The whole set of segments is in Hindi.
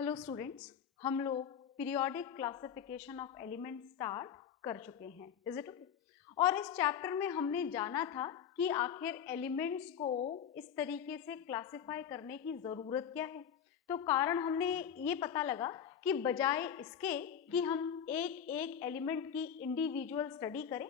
हेलो स्टूडेंट्स, हम लोग periodic classification of element start कर चुके हैं, इज इट ओके। और इस चैप्टर में हमने जाना था कि आखिर एलिमेंट्स को इस तरीके से क्लासिफाई करने की ज़रूरत क्या है। तो कारण हमने ये पता लगा कि बजाय इसके कि हम एक एक एलिमेंट की इंडिविजुअल स्टडी करें,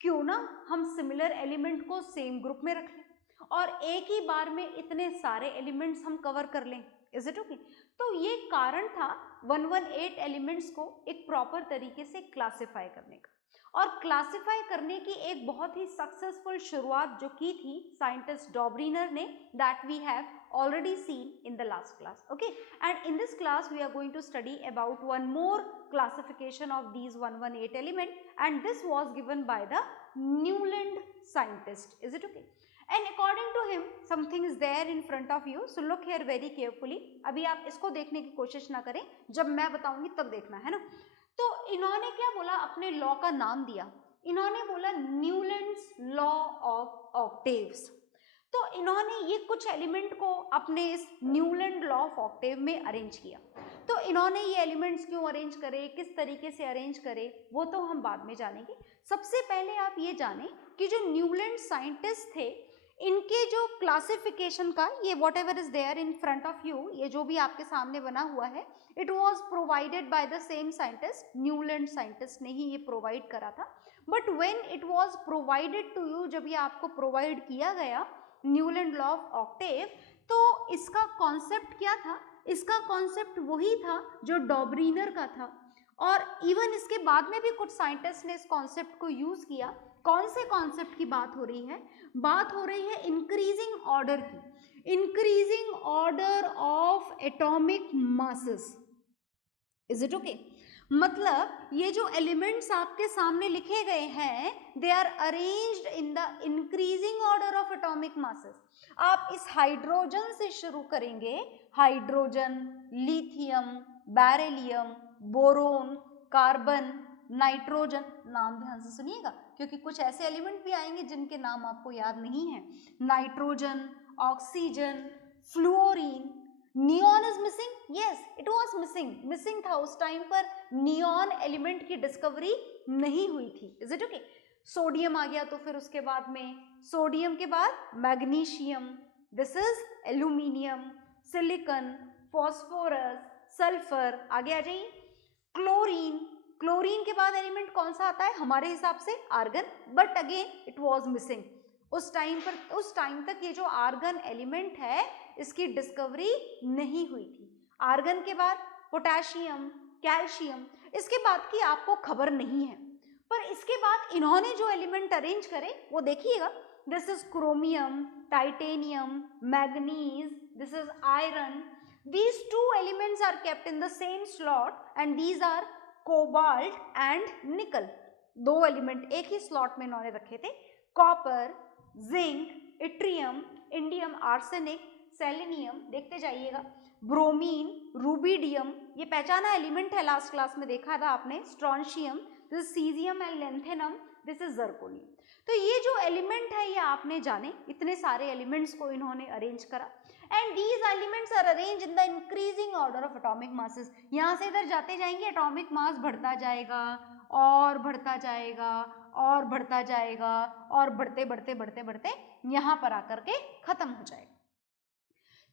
क्यों ना हम सिमिलर एलिमेंट को सेम ग्रुप में रख लें और एक ही बार में इतने सारे एलिमेंट्स हम कवर कर लें, इज इट ओके। तो ये कारण था 118 एलिमेंट्स को एक प्रॉपर तरीके से क्लासिफाई करने का। और क्लासिफाई करने की एक बहुत ही सक्सेसफुल शुरुआत जो की थी साइंटिस्ट डॉब्रीनर ने, that we have already seen in the last class, okay, and in this class we are going to study about one more classification of these 118 element, and this was given by the Newland scientist, is it okay, and according to him something is there in front of you, so look here very carefully। अभी आप इसको देखने की कोशिश ना करें, जब मैं बताऊंगी तब देखना है ना। तो इन्होंने क्या बोला, अपने लॉ का नाम दिया, इन्होंने बोला न्यूलैंड्स लॉ ऑफ ऑक्टेव्स। तो इन्होंने ये कुछ एलिमेंट को अपने इस न्यूलैंड लॉ ऑफ ऑक्टेव में अरेंज किया। तो इन्होंने ये एलिमेंट्स क्यों अरेंज करे, किस तरीके से अरेंज करे, वो तो हम बाद में जानेंगे। सबसे पहले आप ये जानें कि जो न्यूलैंड साइंटिस्ट थे, इनके जो क्लासिफिकेशन का, ये whatever is there in front of you, ये जो भी आपके सामने बना हुआ है, it was provided by the same scientist, Newlands scientist ने ही ये प्रोवाइड करा था। But when it was provided to you, जब ये आपको प्रोवाइड किया गया न्यूलैंड लॉ ऑफ ऑक्टेव, तो इसका कॉन्सेप्ट क्या था? इसका कॉन्सेप्ट वही था जो डॉब्रीनर का था, और इवन इसके बाद में भी कुछ साइंटिस्ट ने इस कॉन्सेप्ट को यूज किया। कौन से कॉन्सेप्ट की बात हो रही है? बात हो रही है इंक्रीजिंग ऑर्डर की, increasing order of atomic masses, is it okay. मतलब ये जो एलिमेंट्स आपके सामने लिखे गए हैं, they are arranged in the increasing order of atomic masses. आप इस हाइड्रोजन से शुरू करेंगे, hydrogen, lithium, beryllium, boron, carbon, nitrogen. नाम ध्यान से सुनिएगा, क्योंकि कुछ ऐसे एलिमेंट भी आएंगे जिनके नाम आपको याद नहीं है। Nitrogen, oxygen, fluorine, neon is missing, yes it was missing था उस टाइम पर, नियॉन एलिमेंट की डिस्कवरी नहीं हुई थी, इज इट ओके। सोडियम आ गया, तो फिर उसके बाद में सोडियम के बाद magnesium, this is aluminium, silicon, phosphorus, sulphur, आगे आ जाइए। क्लोरीन, क्लोरीन के बाद एलिमेंट कौन सा आता है हमारे हिसाब से? Argon, but again it was missing उस टाइम पर। उस टाइम तक ये जो आर्गन एलिमेंट है, इसकी डिस्कवरी नहीं हुई थी। आर्गन के बाद पोटेशियम, कैल्शियम, इसके बाद की आपको खबर नहीं है। पर इसके बाद इन्होंने जो एलिमेंट अरेंज करे वो देखिएगा, this is chromium, titanium, manganese, this is iron. These two elements are kept in the same slot and these are cobalt and nickel। दो एलिमेंट एक ही स्लॉट में इन्होंने रखे थे, copper, zinc, yttrium, indium, arsenic, selenium, देखते जाइएगा, ब्रोमीन, रूबिडियम, ये पहचाना एलिमेंट है, लास्ट क्लास में देखा था आपने, strontium, this is caesium and lanthanum, this is zirconium. तो ये जो एलिमेंट है ये आपने जाने, इतने सारे एलिमेंट्स को इन्होंने अरेंज करा, and these elements are arrange in the increasing order of atomic masses. यहाँ से इधर जाते जाएंगे, एटॉमिक मास बढ़ता जाएगा और बढ़ता जाएगा और बढ़ता जाएगा और बढ़ते बढ़ते बढ़ते बढ़ते यहाँ पर आकर के खत्म हो जाएगा।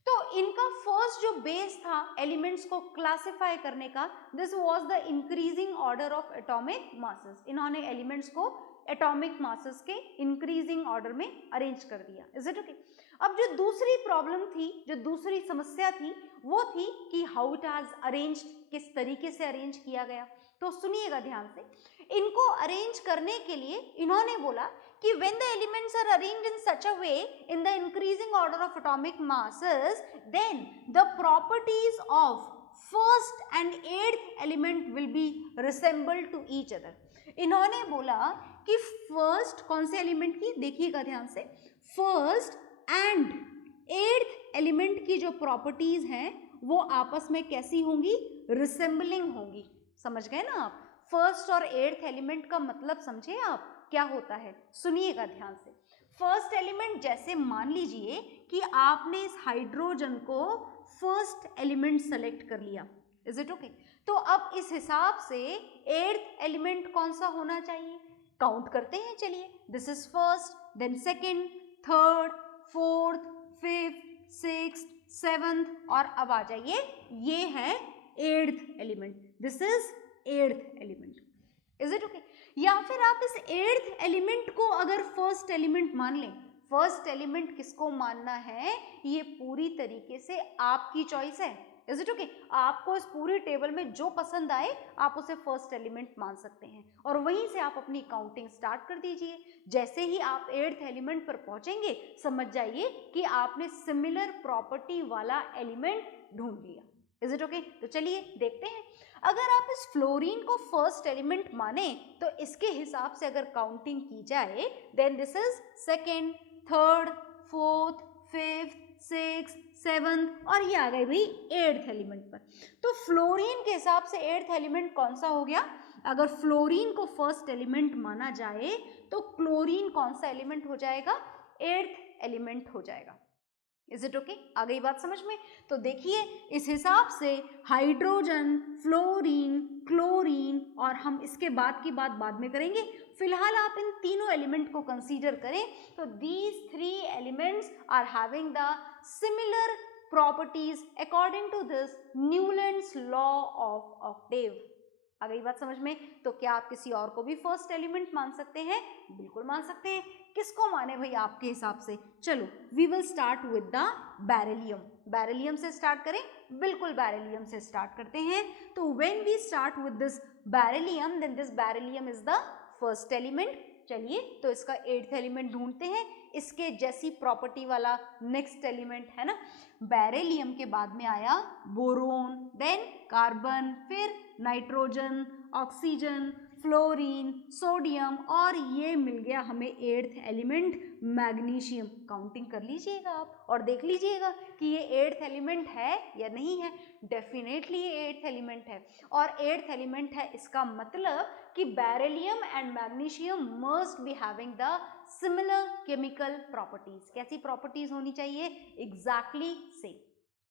तो इनका फर्स्ट जो बेस था एलिमेंट्स को क्लासिफाई करने का, this was the increasing order of atomic masses. इन्होंने एलिमेंट्स को एटॉमिक मासेस के इंक्रीजिंग ऑर्डर में अरेंज कर दिया, इज इट ओके। अब जो दूसरी प्रॉब्लम थी, जो दूसरी समस्या थी, वो थी कि हाउ इट हैज अरेंज, किस तरीके से अरेंज किया गया। तो सुनिएगा ध्यान से, इनको अरेंज करने के लिए इन्होंने बोला कि when the elements are arranged in such a way in the increasing order of atomic masses, then the properties of first and eighth element will be resembled to each other। इन्होंने बोला कि फर्स्ट कौन से एलिमेंट की, देखिएगा ध्यान से, फर्स्ट एंड एट्थ एलिमेंट की जो प्रॉपर्टीज हैं वो आपस में कैसी होंगी? रिसेंबलिंग होंगी। समझ गए ना आप? फर्स्ट और एट्थ एलिमेंट का मतलब समझे आप क्या होता है? सुनिएगा ध्यान से। फर्स्ट एलिमेंट, जैसे मान लीजिए कि आपने इस हाइड्रोजन को फर्स्ट एलिमेंट सेलेक्ट कर लिया, इज इट ओके? तो अब इस हिसाब से 8th एलिमेंट कौन सा होना चाहिए, काउंट करते हैं चलिए। This is first, then second, third, fourth, fifth, sixth, seventh और अब आ जाइए ये है 8th element. This is 8th element, is it okay? या फिर आप इस 8th एलिमेंट को अगर फर्स्ट एलिमेंट मान लें, फर्स्ट एलिमेंट किसको मानना है ये पूरी तरीके से आपकी चॉइस है, इज इट ओके? आपको इस पूरी टेबल में जो पसंद आए आप उसे फर्स्ट एलिमेंट मान सकते हैं और वहीं से आप अपनी काउंटिंग स्टार्ट कर दीजिए। जैसे ही आप 8th एलिमेंट पर पहुंचेंगे समझ जाइए कि आपने सिमिलर प्रॉपर्टी वाला एलिमेंट ढूंढ लिया, इज इट ओके? तो चलिए देखते हैं। अगर आप इस फ्लोरीन को फर्स्ट एलिमेंट माने तो इसके हिसाब से अगर काउंटिंग की जाए then this is second, third, fourth, fifth, six, seventh और ये आ गए भाई 8th एलिमेंट पर। तो फ्लोरीन के हिसाब से 8th एलिमेंट कौन सा हो गया? अगर फ्लोरीन को फर्स्ट एलिमेंट माना जाए तो क्लोरीन कौन सा एलिमेंट हो जाएगा? 8th एलिमेंट हो जाएगा, इज इट ओके? आ गई बात समझ में? तो देखिए इस हिसाब से हाइड्रोजन, फ्लोरीन, क्लोरीन और हम इसके बाद की बात बाद में करेंगे, फिलहाल आप इन तीनों एलिमेंट को कंसीडर करें तो these 3 elements are having the similar properties according to this Newlands law of octave. आ गई बात समझ में? तो क्या आप किसी और को भी फर्स्ट एलिमेंट मान सकते हैं? बिल्कुल मान सकते हैं। किसको माने भाई आपके हिसाब से? चलो we will start with the beryllium. Beryllium से स्टार्ट करें? बिल्कुल बेरिलियम से स्टार्ट करते हैं। तो when we start with this beryllium then this beryllium is the first element. चलिए तो इसका 8th एलिमेंट ढूंढते हैं, इसके जैसी प्रॉपर्टी वाला नेक्स्ट एलिमेंट है ना। बेरिलियम के बाद में आया बोरोन, देन कार्बन, फिर नाइट्रोजन, ऑक्सीजन, फ्लोरीन, सोडियम और ये मिल गया हमें 8th एलिमेंट मैग्नीशियम। काउंटिंग कर लीजिएगा आप और देख लीजिएगा कि ये 8th एलिमेंट है या नहीं है। डेफिनेटली ये 8th एलिमेंट है और 8th एलिमेंट है इसका मतलब कि beryllium and magnesium must be having the similar chemical properties. कैसी प्रॉपर्टीज होनी चाहिए? Exactly same.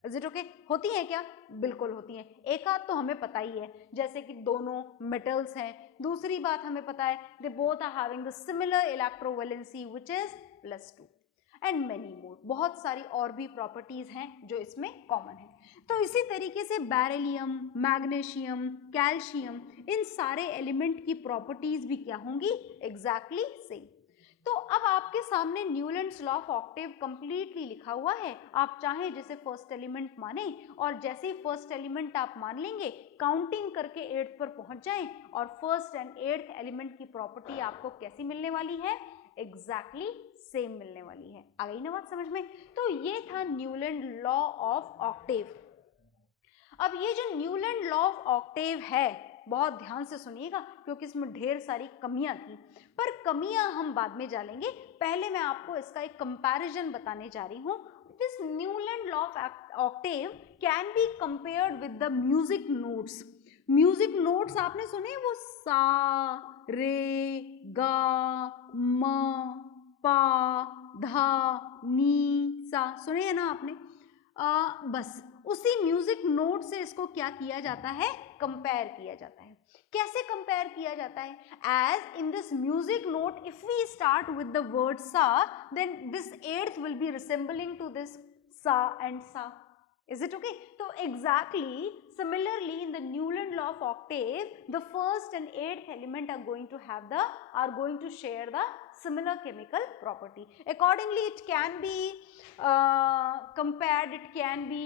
Is it okay? होती है क्या? बिल्कुल होती है। एक आध तो हमें पता ही है जैसे कि दोनों मेटल्स हैं। दूसरी बात हमें पता है they both are having the similar electrovalency which is +2 and many more. बहुत सारी और भी प्रॉपर्टीज हैं जो इसमें कॉमन है। तो इसी तरीके से बेरिलियम, मैग्नीशियम, कैल्शियम इन सारे एलिमेंट की प्रॉपर्टीज भी क्या होंगी? Exactly same. तो अब आपके सामने Newlands law of Octave completely लिखा हुआ है। आप चाहें जिसे फर्स्ट एलिमेंट माने और जैसे ही फर्स्ट एलिमेंट आप मान लेंगे काउंटिंग करके 8th पर पहुंच जाएं और फर्स्ट एंड 8th एलिमेंट की प्रॉपर्टी आपको कैसी मिलने वाली है? एग्जैक्टली सेम मिलने वाली है। आ गई ना बात समझ में? तो ये था न्यूलैंड लॉ ऑफ ऑक्टेव। अब ये जो न्यूलैंड लॉ ऑफ ऑक्टेव है बहुत ध्यान से सुनिएगा क्योंकि इसमें ढेर सारी कमियां थी, पर कमियां हम बाद में जानेंगे। पहले मैं आपको इसका एक कंपैरिजन बताने जा रही हूँ। This Newland law of octave can be compared with the music notes. Music notes आपने सुने? वो सा, रे, गा, म, पा, धा, नी, सा सुने है ना आपने? बस उसी म्यूजिक नोट से इसको क्या किया जाता है? कंपेयर किया जाता है। कैसे कंपेयर किया जाता है? As in this music note if we start with the word sa then this 8th will be resembling to this sa and sa. Is it okay? So exactly similarly in the Newland law of octave the first and 8th element are going to share the similar chemical property. Accordingly it can be compared, it can be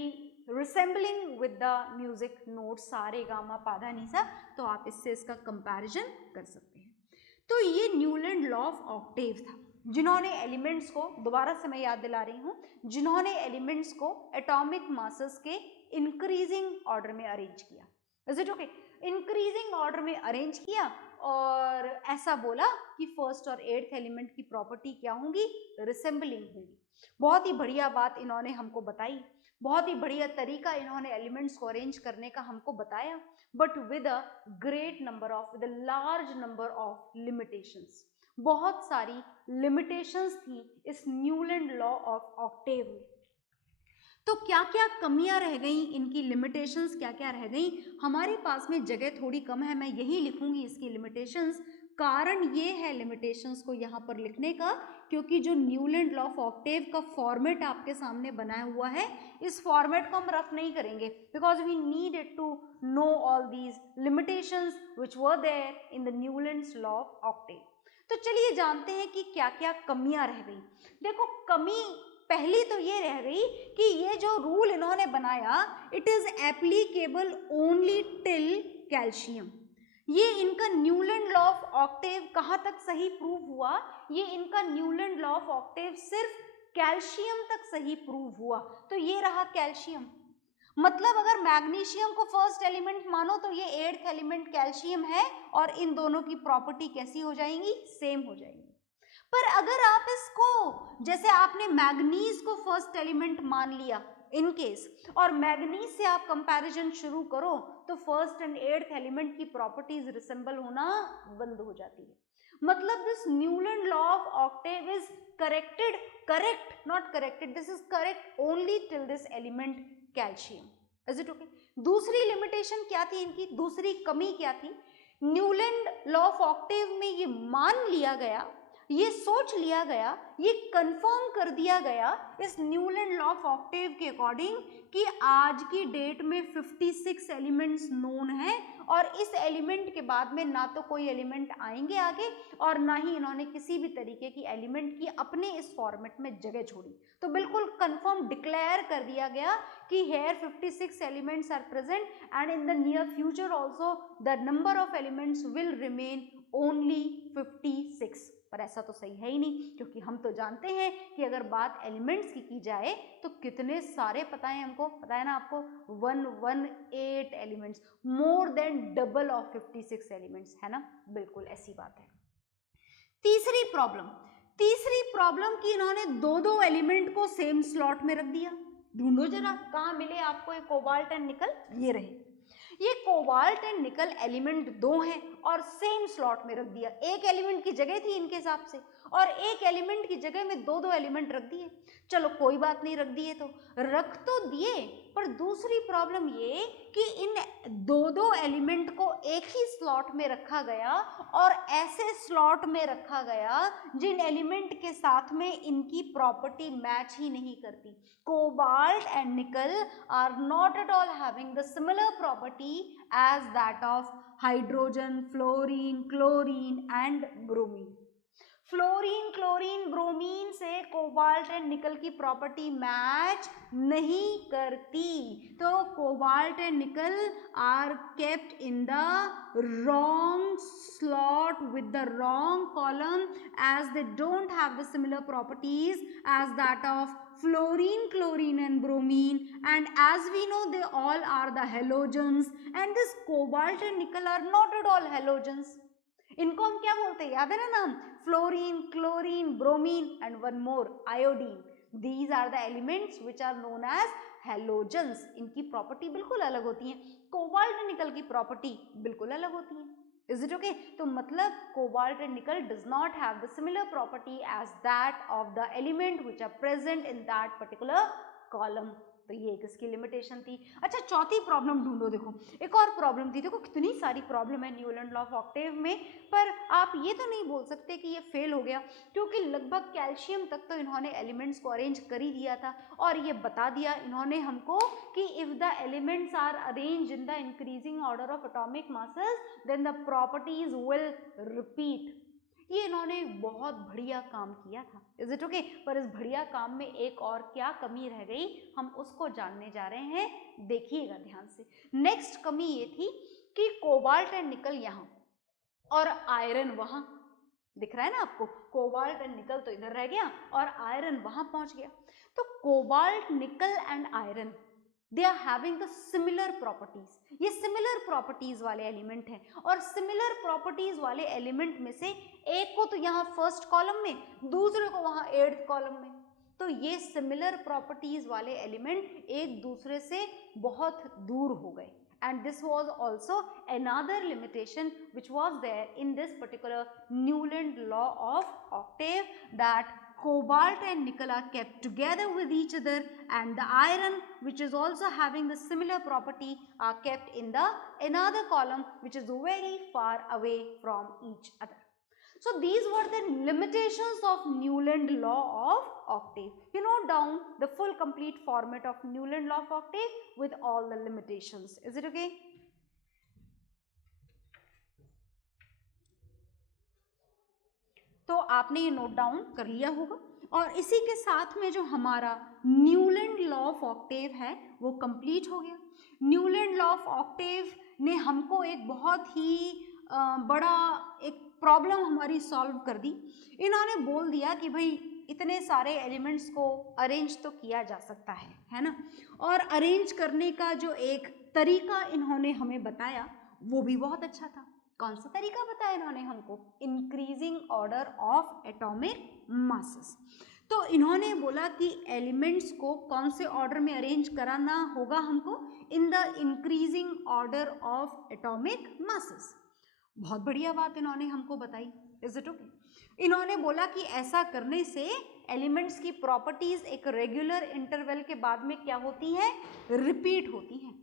resembling with the music notes सा रे गा मा पा धा नी सा। तो आप इससे इसका कंपैरिजन कर सकते हैं। तो ये न्यूलैंड लॉ ऑफ ऑक्टेव था जिन्होंने एलिमेंट्स को, दोबारा से मैं याद दिला रही हूँ, जिन्होंने एलिमेंट्स को एटॉमिक मासेस के इंक्रीजिंग ऑर्डर में अरेंज किया। Is it okay? Increasing order में अरेंज किया और ऐसा बोला कि फर्स्ट और 8th एलिमेंट की प्रॉपर्टी क्या होंगी? रिसेंबलिंग होंगी। बहुत ही बढ़िया बात इन्होंने हमको बताई, बहुत ही बढ़िया तरीका इन्होंने एलिमेंट्स को अरेंज करने का हमको बताया, but with a great number of, with a large number of limitations. बहुत सारी लिमिटेशंस थी इस न्यूलैंड लॉ ऑफ ऑक्टेव में। तो क्या क्या कमियां रह गई, इनकी लिमिटेशंस क्या क्या रह गई। हमारे पास में जगह थोड़ी कम है, मैं यही लिखूंगी इसकी लिमिटेशंस। कारण ये है लिमिटेशंस को यहाँ पर लिखने का, क्योंकि जो न्यूलैंड लॉ ऑफ ऑक्टेव का फॉर्मेट आपके सामने बनाया हुआ है, इस फॉर्मेट को हम रफ नहीं करेंगे, because we need to know all these limitations which were there in the Newlands law of octave. तो चलिए जानते हैं कि क्या क्या कमियां रह गई। देखो, कमी पहली तो ये रह गई कि ये जो रूल इन्होंने बनाया, it is applicable only till calcium. ये इनका न्यूलैंड लॉ ऑफ ऑक्टेव कहाँ तक सही प्रूव हुआ, ये इनका न्यूलैंड लॉ ऑफ ऑक्टेव सिर्फ कैल्शियम तक सही प्रूव हुआ। तो ये रहा कैल्शियम, मतलब अगर मैग्नीशियम को फर्स्ट एलिमेंट मानो तो ये एट्थ एलिमेंट कैल्शियम है, और इन दोनों की प्रॉपर्टी कैसी हो जाएंगी, सेम हो जाएंगी। पर अगर आप इसको, जैसे आपने मैग्नीज को फर्स्ट एलिमेंट मान लिया इन केस, और मैग्नीज से आप कंपैरिजन शुरू करो, तो फर्स्ट एंड एट्थ एलिमेंट की प्रॉपर्टीज रिसेंबल होना बंद हो जाती है। मतलब this Newland law of octave is correct not corrected, this is correct only till this element calcium. Is it okay? दूसरी लिमिटेशन क्या थी इनकी, दूसरी कमी क्या थी, न्यूलैंड लॉ ऑफ ऑक्टेव में ये मान लिया गया, ये सोच लिया गया, ये कंफर्म कर दिया गया इस न्यूलैंड लॉ ऑफ ऑक्टेव के अकॉर्डिंग कि आज की डेट में 56 एलिमेंट्स नोन हैं, और इस एलिमेंट के बाद में ना तो कोई एलिमेंट आएंगे आगे, और ना ही इन्होंने किसी भी तरीके की एलिमेंट की अपने इस फॉर्मेट में जगह छोड़ी। तो बिल्कुल कंफर्म डिक्लेयर कर दिया गया कि here 56 elements are present, and in the near future also the number of elements will remain only 56। पर ऐसा तो सही है ही नहीं, क्योंकि हम तो जानते हैं कि अगर बात एलिमेंट्स की जाए तो कितने सारे पता है हमको, पता है ना आपको, 118 elements, more than double of 56 elements, है ना, बिल्कुल ऐसी बात है। तीसरी प्रॉब्लम की इन्होंने दो एलिमेंट को सेम स्लॉट में रख दिया। ढूंढो जरा कहाँ मिले आपको ये कोबाल्ट एंड निकल, ये रहे। ये कोबाल्ट एंड निकल एलिमेंट दो हैं और सेम स्लॉट में रख दिया। एक एलिमेंट की जगह थी इनके हिसाब से, और एक एलिमेंट की जगह में दो एलिमेंट रख दिए। चलो कोई बात नहीं, रख दिए तो रख तो दिए, पर दूसरी प्रॉब्लम ये कि इन दो एलिमेंट को एक ही स्लॉट में रखा गया, और ऐसे स्लॉट में रखा गया जिन एलिमेंट के साथ में इनकी प्रॉपर्टी मैच ही नहीं करती। Cobalt and nickel are not at all having the similar property as that of hydrogen, fluorine, chlorine and bromine. Fluorine, chlorine, bromine से कोबाल्ट एंड निकल की प्रॉपर्टी मैच नहीं करती, तो cobalt and nickel are kept in the wrong slot with the wrong column, as they don't have the similar properties as that of fluorine, chlorine and bromine, and as we know they all are the halogens, and this cobalt and nickel are not at all halogens. इनको हम क्या बोलते हैं, याद है ना नाम, fluorine, chlorine, bromine and one more iodine. These are the elements which are known as halogens. इनकी प्रॉपर्टी बिल्कुल अलग होती है, कोबाल्ट एंड निकल की प्रॉपर्टी बिल्कुल अलग होती है। Is it okay? तो मतलब cobalt and nickel does not have the similar property as that of the element which are present in that particular column. तो ये एक इसकी लिमिटेशन थी। अच्छा, चौथी प्रॉब्लम ढूंढो। देखो एक और प्रॉब्लम थी, देखो कितनी सारी प्रॉब्लम है न्यूलैंड लॉ ऑफ ऑक्टेव में, पर आप ये तो नहीं बोल सकते कि ये फेल हो गया, क्योंकि लगभग कैल्शियम तक तो इन्होंने एलिमेंट्स को अरेंज कर ही दिया था, और ये बता दिया इन्होंने हमको कि if the elements are arrange in the increasing order of atomic masses then the properties will repeat. ये इन्होंने बहुत बढ़िया काम किया था, इज इट ओके? पर इस बढ़िया काम में एक और क्या कमी रह गई, हम उसको जानने जा रहे हैं, देखिएगा ध्यान से। नेक्स्ट कमी ये थी कि कोबाल्ट एंड निकल यहाँ और आयरन वहां, दिख रहा है ना आपको, कोबाल्ट एंड निकल तो इधर रह गया और आयरन वहां पहुंच गया। तो cobalt, nickel and iron they are having the similar properties, ये सिमिलर प्रॉपर्टीज वाले एलिमेंट हैं, और सिमिलर प्रॉपर्टीज वाले एलिमेंट में से एक को तो यहाँ फर्स्ट कॉलम में, दूसरे को वहां एट्थ कॉलम में, तो ये सिमिलर प्रॉपर्टीज वाले एलिमेंट एक दूसरे से बहुत दूर हो गए। And this was also another limitation which was there in this particular Newland law of octave, that cobalt and nickel are kept together with each other, and the iron, which is also having the similar property, are kept in the another column which is very far away from each other. So these were the limitations of Newland law of octave. You note down the full complete format of Newland law of octave with all the limitations. Is it okay? तो आपने ये नोट डाउन कर लिया होगा, और इसी के साथ में जो हमारा न्यूलैंड लॉ ऑफ ऑक्टेव है वो कंप्लीट हो गया। न्यूलैंड लॉ ऑफ ऑक्टेव ने हमको एक बहुत ही बड़ा एक प्रॉब्लम हमारी सॉल्व कर दी। इन्होंने बोल दिया कि भाई इतने सारे एलिमेंट्स को अरेंज तो किया जा सकता है ना, और अरेंज करने का जो एक तरीका इन्होंने हमें बताया वो भी बहुत अच्छा था। कौन सा तरीका बताया इन्होंने हमको? Increasing order of atomic masses. तो इन्होंने बोला कि एलिमेंट्स को कौन से ऑर्डर में अरेंज कराना होगा हमको? इन the increasing order of atomic masses. बहुत बढ़िया बात इन्होंने हमको बताई। Is it okay? इन्होंने बोला कि ऐसा करने से एलिमेंट्स की प्रॉपर्टीज एक रेगुलर इंटरवल के बाद में क्या होती है? रिपीट होती हैं।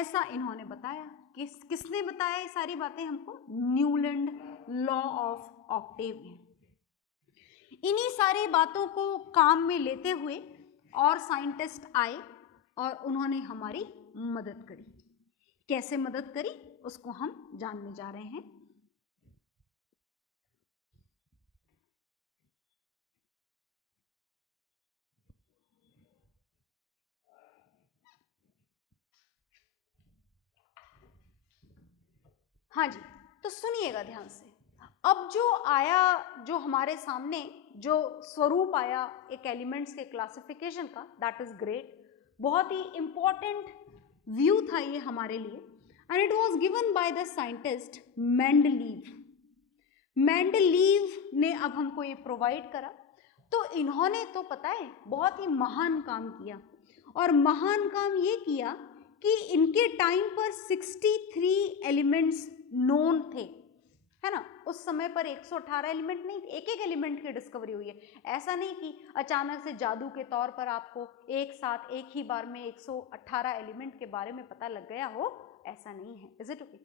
ऐसा इन्होंने बताया। किसने बताया ये सारी बातें हमको? न्यूलैंड लॉ ऑफ ऑक्टेव ने। इन्हीं सारी बातों को काम में लेते हुए और साइंटिस्ट आए और उन्होंने हमारी मदद करी। कैसे मदद करी उसको हम जानने जा रहे हैं। हाँ जी, तो सुनिएगा ध्यान से। अब जो हमारे सामने जो स्वरूप आया एक एलिमेंट्स के क्लासिफिकेशन का, दैट इज ग्रेट। बहुत ही इंपॉर्टेंट व्यू था ये हमारे लिए, and it was given by the scientist Mendeleev. Mendeleev ने अब हमको ये प्रोवाइड करा। तो इन्होंने तो पता है बहुत ही महान काम किया, और महान काम ये किया कि इनके टाइम पर 63 एलिमेंट्स नोन थे, है ना। उस समय पर 118 एलिमेंट नहीं, एक एक एलिमेंट की डिस्कवरी हुई है। ऐसा नहीं कि अचानक से जादू के तौर पर आपको एक साथ एक ही बार में 118 एलिमेंट के बारे में पता लग गया हो, ऐसा नहीं है। Is it okay?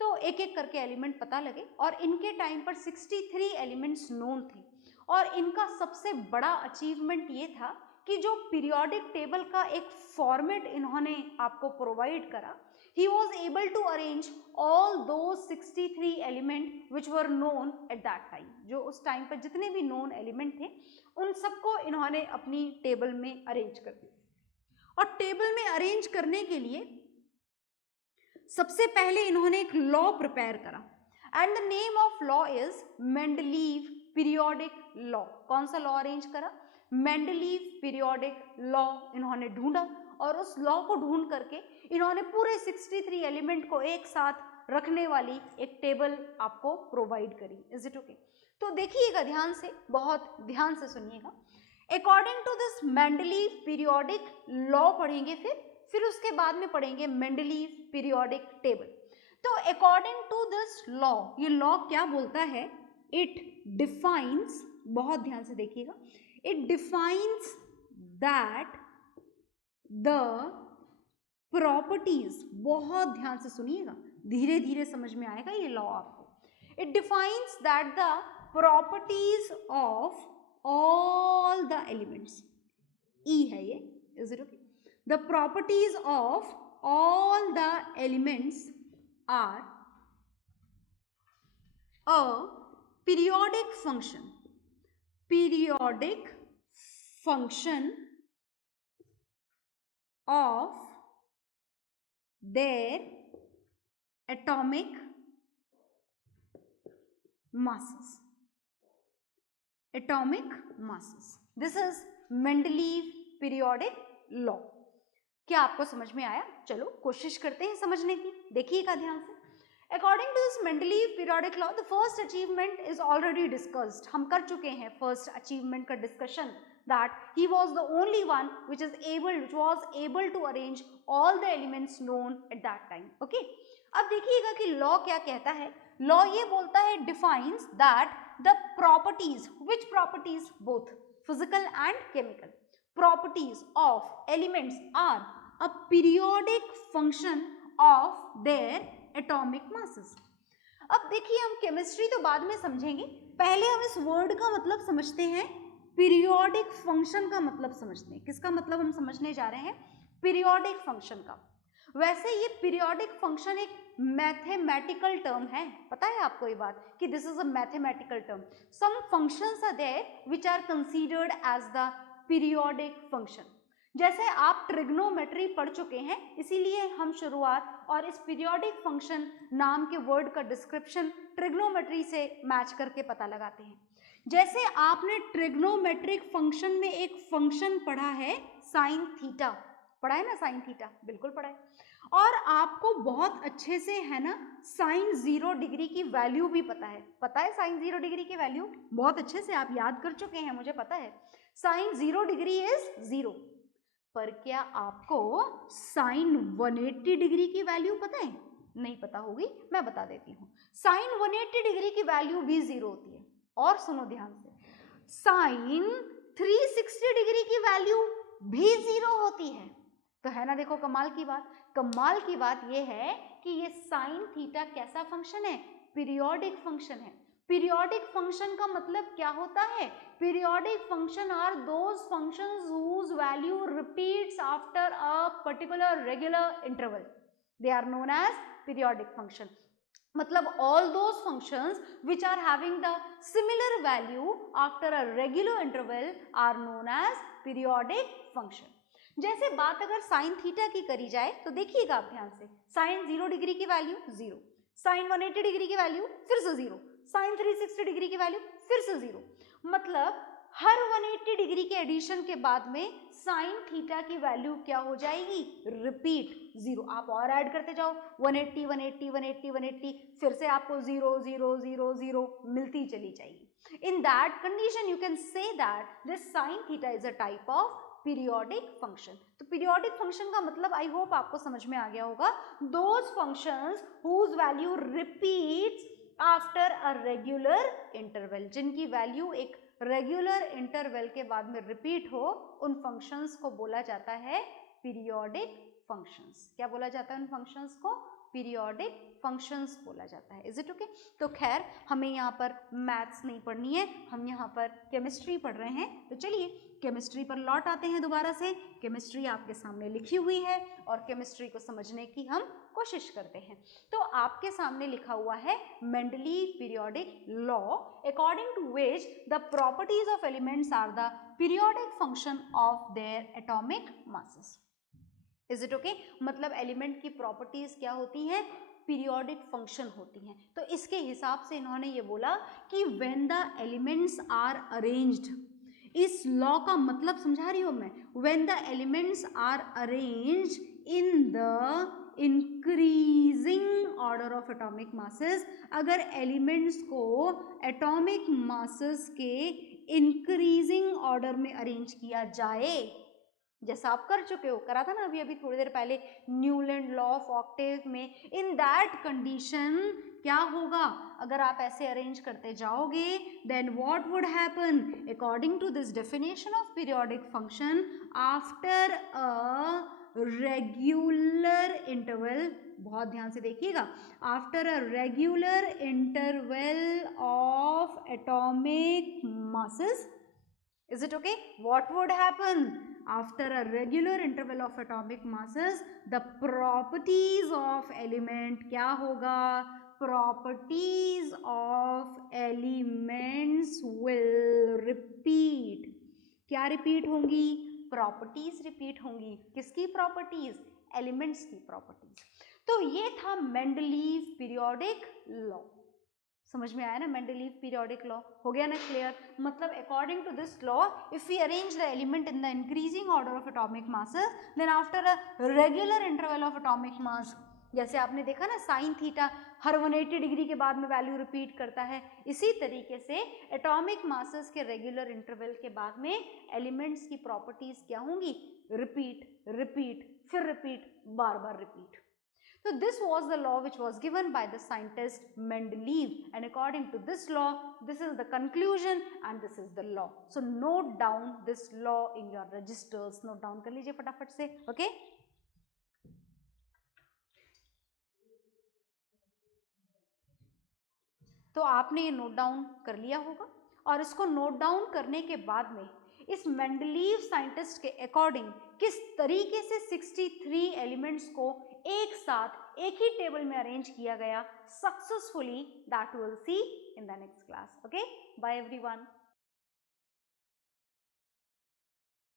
तो एक एक करके एलिमेंट पता लगे, और इनके टाइम पर 63 एलिमेंट्स नोन थे। और इनका सबसे बड़ा अचीवमेंट ये था कि जो पीरियोडिक टेबल का एक फॉर्मेट इन्होंने आपको प्रोवाइड करा, he was able to arrange all those 63 element which were known at that time। जो उस टाइम पर जितने भी नोन एलिमेंट थे उन सबको इन्होंने अपनी टेबल में अरेंज कर दिया। और टेबल में अरेंज करने के लिए सबसे पहले इन्होंने एक लॉ प्रिपेयर करा, and the name of law is Mendeleev periodic law. कौन सा लॉ अरेंज करा? मेंडलीव पीरियोडिक लॉ इन्होंने ढूंढा, और उस लॉ को ढूंढ करके इन्होंने पूरे 63 एलिमेंट को एक साथ रखने वाली एक टेबल आपको प्रोवाइड करी। Is it okay? तो देखिएगा ध्यान से, बहुत ध्यान से सुनिएगा। According to this Mendeleev periodic law पढ़ेंगे, फिर उसके बाद में पढ़ेंगे मेंडलीव पीरियोडिक टेबल। तो अकॉर्डिंग टू दिस लॉ, ये लॉ क्या बोलता है? इट डिफाइंस, बहुत ध्यान से देखिएगा, it defines that the properties, बहुत ध्यान से सुनिएगा, धीरे धीरे समझ में आएगा ये लॉ आपको। It defines that the properties of all the elements, ई है ये। Is it okay? The properties of all the elements are a periodic function, periodic function of their atomic masses, atomic masses। This is Mendeleev periodic law। क्या आपको समझ में आया? चलो कोशिश करते हैं समझने की, देखिएगा ध्यान से। According to this Mendeleev periodic law, the first achievement is already discussed। हम कर चुके हैं first achievement का discussion, that he was the only one which was able to arrange all the elements known at that time। Okay? अब देखिएगा कि लॉ क्या कहता है। लॉ ये बोलता है defines that the properties, which properties? Both physical and chemical. Properties of elements are a periodic function of their atomic masses. अब देखिए हम केमिस्ट्री तो बाद में समझेंगे, पहले हम इस वर्ड का मतलब समझते हैं, पीरियोडिक फंक्शन का मतलब समझते हैं। किसका मतलब हम समझने जा रहे हैं? पीरियोडिक फंक्शन का। वैसे ये पीरियोडिक फंक्शन एक मैथमेटिकल टर्म है, पता है आपको ये बात कि this is a mathematical term. Some functions are there which are considered as the periodic function. जैसे आप ट्रिग्नोमेट्री पढ़ चुके हैं, इसीलिए हम शुरुआत और इस पीरियोडिक फंक्शन नाम के वर्ड का डिस्क्रिप्शन ट्रिग्नोमेट्री से मैच करके पता लगाते हैं। जैसे आपने ट्रिग्नोमेट्रिक फंक्शन में एक फंक्शन पढ़ा है साइन थीटा, पढ़ा है ना साइन थीटा, बिल्कुल पढ़ा है। और आपको बहुत अच्छे से है ना साइन 0 डिग्री की वैल्यू भी पता है साइन 0 डिग्री की वैल्यू बहुत अच्छे से आप याद कर चुके हैं, मुझे पता है साइन 0 डिग्री इज 0। पर क्या आपको साइन 180 डिग्री की वैल्यू पता है? नहीं पता होगी, मैं बता देती हूँ। साइन 180 डिग्री की वैल्यू भी 0 होती है। और सुनो ध्यान से, साइन 360 डिग्री की वैल्यू भी 0 होती है। तो है ना, देखो कमाल की बात। कमाल की बात यह है कि ये साइन थीटा कैसा फंक्शन है? पीरियोडिक फंक्शन है। पीरियोडिक फंक्शन का मतलब क्या होता है? Periodic function are those functions whose value repeats after a particular regular interval. They are known as periodic function. मतलब all those functions which are having the similar value after a regular interval are known as periodic function. जैसे बात अगर साइन थीटा की करी जाए तो देखिएगा आप ध्यान से, साइन 0 डिग्री की वैल्यू 0, साइन 180 डिग्री की वैल्यू फिर से 0, साइन 360 डिग्री की वैल्यू फिर से 0। मतलब हर 180 डिग्री के एडिशन के बाद में साइन थीटा की वैल्यू क्या हो जाएगी? रिपीट 0। आप और ऐड करते जाओ 180 180 180 180, फिर से आपको 0 0 0 0 मिलती चली जाएगी। In that condition you can say that this sine theta is a type of periodic function. तो पीरियोडिक फंक्शन का मतलब आई होप आपको समझ में आ गया होगा, those functions whose value repeats after a regular interval, जिनकी वैल्यू एक रेगुलर इंटरवल के बाद में रिपीट हो, उन फंक्शंस को बोला जाता है पीरियोडिक फंक्शंस। क्या बोला जाता है उन फंक्शंस को? पीरियोडिक फंक्शंस बोला जाता है। Is it okay? तो खैर हमें यहाँ पर मैथ्स नहीं पढ़नी है, हम यहाँ पर केमिस्ट्री पढ़ रहे हैं। तो चलिए केमिस्ट्री पर लौट आते हैं दोबारा से। केमिस्ट्री आपके सामने लिखी हुई है और केमिस्ट्री को समझने की हम कोशिश करते हैं। तो आपके सामने लिखा हुआ है Mendeleev periodic law according to which the properties of elements are the periodic function of their atomic masses. Is it okay? मतलब एलिमेंट की प्रॉपर्टीज क्या होती हैं? पीरियोडिक फंक्शन होती हैं। तो इसके हिसाब से इन्होंने ये बोला कि when the elements are arranged, इस लॉ का मतलब समझा रही हूं मैं, when the elements are arranged in the increasing order of atomic masses, अगर एलिमेंट्स को एटॉमिक मासेस के इंक्रीजिंग ऑर्डर में अरेंज किया जाए, जैसा आप कर चुके हो, करा था ना अभी अभी थोड़ी देर पहले न्यूलैंड लॉ ऑफ ऑक्टेव में, इन दैट कंडीशन क्या होगा? अगर आप ऐसे अरेंज करते जाओगे, then what would happen? According to this definition of periodic function, after a regular interval, बहुत ध्यान से देखिएगा, after a regular interval of atomic masses, is it okay? What would happen? After a regular interval of atomic masses, the properties of element क्या होगा? Properties of elements will repeat. क्या repeat होंगी? Properties repeat होंगी। किसकी properties? Elements की properties। तो ये था मेंडलीव पीरियोडिक लॉ। समझ में आया ना? मेंडलीव पीरियोडिक लॉ हो गया ना क्लियर? मतलब according to this law, if we arrange the element in the increasing order of atomic masses, then after a regular interval of atomic mass, जैसे आपने देखा ना साइन थीटा हर 180 डिग्री के बाद में वैल्यू रिपीट करता है, इसी तरीके से एटॉमिक मासेस के रेगुलर इंटरवल के बाद में एलिमेंट्स की प्रॉपर्टीज क्या होंगी? रिपीट रिपीट फिर repeat, bar bar repeat. So this was the law which was given by the scientist Mendeleev, and according to this law, this is the conclusion and this is the law. So note down this law in your registers. Note down कर लीजिए फटाफट से. Okay. तो आपने ये नोट डाउन कर लिया होगा, और इसको नोट डाउन करने के बाद में इस मेंडलीव साइंटिस्ट के अकॉर्डिंग किस तरीके से 63 एलिमेंट्स को एक साथ एक ही टेबल में अरेंज किया गया successfully, that will see in the next class. Okay, bye everyone.